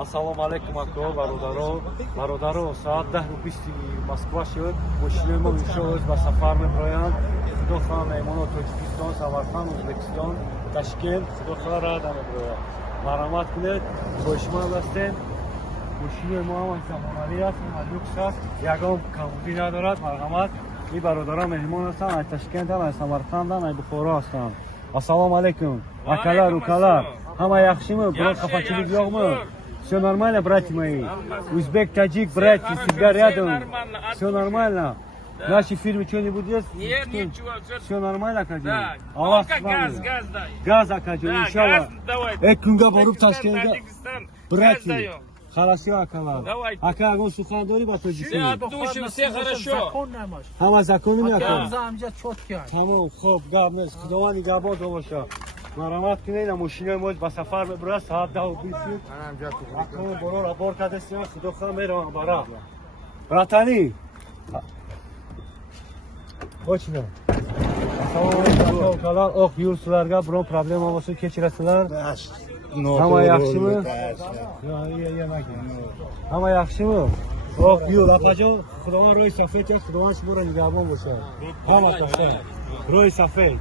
Ассалому алейкум ако бародаро соат 10 руписти Москва шуд мошинаи мо иншоалло ба сафар меброянд. Худо хоҳа меҳмонот Тоҷикистон, Самарқанд, Ӯзбекистон, Ташкент худо хоҳа рада меброяд. Марҳамат кунед, хоҳишманд ҳастем. Мошинаи мо ҳамаи замонавӣ аст, люкс аст, ягон камбудӣ надорад. Марҳамат. این برادران مهمان هستن از تشکند هم از سمرقند هم از بخارا هستن. السلام علیکم акалар укалар ҳама яхшими бирок хафачилик ёғми всё нормально брати мои узбек таҷик брати всегда рядом всё нормально наши фирмы что-нибудь есть нет ничего всё нормально акаҷон Аллах газ дай газ акаҷон иншалло кунга боруб ташкентда брати Хорошо, Акалар. Ака, агон сухан дори ба Тоҷикистон? Все от души, все хорошо. Ҳама закони мекунад. Замҷа чёткия. Тамом, хуб, гап нест. Худованд нигоҳбон боша. Марҳамат кунед, мошинаи мо ба сафар мебурад, соат 10:20. Акон борора бор кардастем, худо хоҳа меравам бара. Братани. Очна. Ассалому алейкум, Акалар. Ох, юрсуларга biror проблема bo'lsa kechirasizlar. Hamma yaxshimi? Hamma yaxshimi? Oh, yo'l apajon, Xudovand ro'y safed ya, Xudovand shuma nigahbon bo'lsin. Hamma tashla. Ro'y safed.